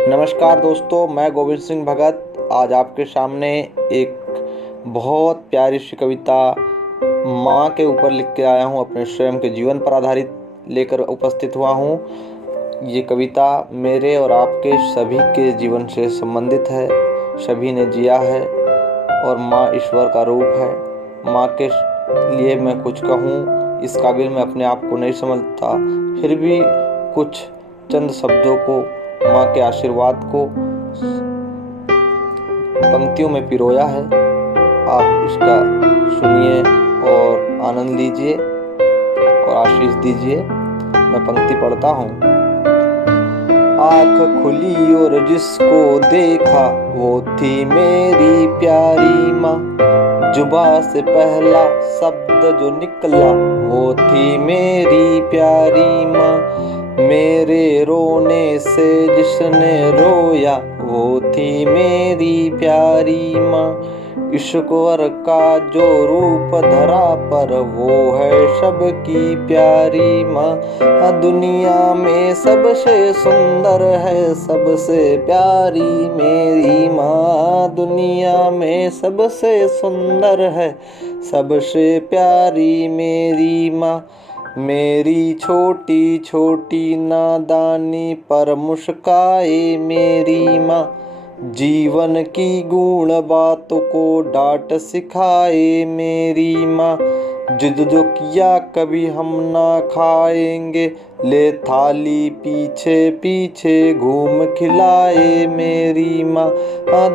नमस्कार दोस्तों, मैं गोविंद सिंह भगत आज आपके सामने एक बहुत प्यारी सी कविता माँ के ऊपर लिख के आया हूँ। अपने स्वयं के जीवन पर आधारित लेकर उपस्थित हुआ हूँ। ये कविता मेरे और आपके सभी के जीवन से संबंधित है। सभी ने जिया है और माँ ईश्वर का रूप है। माँ के लिए मैं कुछ कहूँ इस काबिल मैं अपने आप को नहीं समझता, फिर भी कुछ चंद शब्दों को, माँ के आशीर्वाद को पंक्तियों में पिरोया है। आप इसका सुनिए और आनंद लीजिए और आशीष दीजिए। मैं पंक्ति पढ़ता हूँ। आँख खुली और जिसको देखा वो थी मेरी प्यारी माँ। जुबां से पहला शब्द जो निकला वो थी मेरी प्यारी माँ। मेरे रोने से जिसने रोया वो थी मेरी प्यारी माँ। ईश्वर का जो रूप धरा पर वो है सबकी प्यारी माँ। दुनिया में सबसे सुंदर है सबसे प्यारी मेरी माँ। दुनिया में सबसे सुंदर है सबसे प्यारी मेरी माँ। मेरी छोटी छोटी नादानी पर मुस्काए मेरी माँ। जीवन की गुण बातों को डांट सिखाए मेरी माँ। जिद जो किया कभी हम ना खाएंगे, ले थाली पीछे पीछे घूम खिलाए मेरी माँ।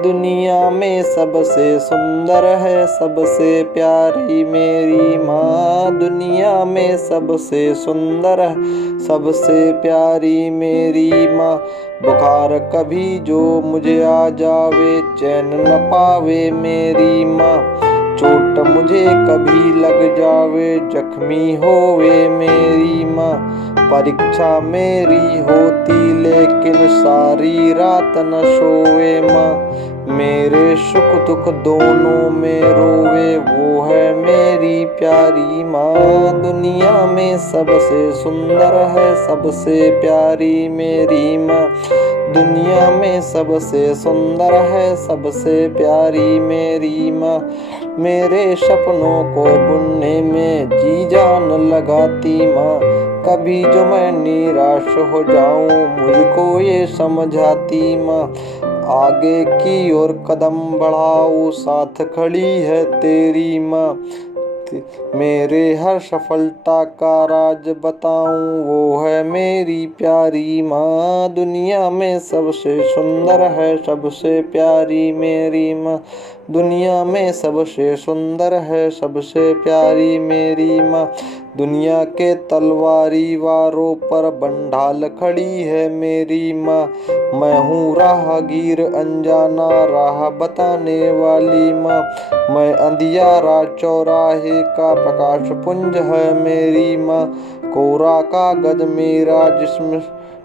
दुनिया में सबसे सुंदर है सबसे प्यारी मेरी माँ। दुनिया में सबसे सुंदर है सबसे प्यारी मेरी माँ। बुखार कभी जो मुझे आ जावे, चैन न पावे मेरी माँ। चोट मुझे कभी लग जावे, जख्मी होवे मेरी माँ। परीक्षा मेरी होती लेकिन सारी रात न सोवे माँ। मेरे सुख दुख दोनों में रोवे वो है मेरी प्यारी माँ। दुनिया में सबसे सुंदर है सबसे प्यारी मेरी माँ। दुनिया में सबसे सुंदर है सबसे प्यारी मेरी माँ। मेरे सपनों को बुनने में जी जान लगाती माँ। कभी जो मैं निराश हो जाऊं मुझको ये समझाती माँ। आगे की ओर कदम बढ़ाऊं साथ खड़ी है तेरी माँ। मेरे हर सफलता का राज बताऊं वो है मेरी प्यारी माँ। दुनिया में सबसे सुंदर है सबसे प्यारी मेरी माँ। दुनिया में सबसे सुंदर है सबसे प्यारी मेरी माँ। दुनिया के तलवारी वारों पर बंढाल खड़ी है मेरी माँ। मैं हूँ राहगीर अनजाना राह बताने वाली माँ। मैं अंधियारा चौराहे का प्रकाश पुंज है मेरी माँ। कोरा कागज मेरा जिसमें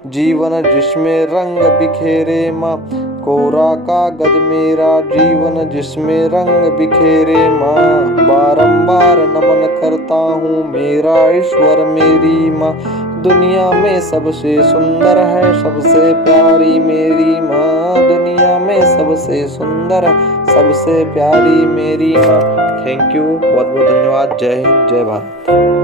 जीवन जिसमें रंग बिखेरे माँ। कोरा कागज मेरा जीवन जिसमें रंग बिखेरे माँ। बारंबार नमन करता हूँ मेरा ईश्वर मेरी माँ। दुनिया में सबसे सुंदर है सबसे प्यारी मेरी माँ। दुनिया में सबसे सुंदर है सबसे प्यारी मेरी माँ। थैंक यू, बहुत बहुत धन्यवाद। जय हिंद, जय भारत।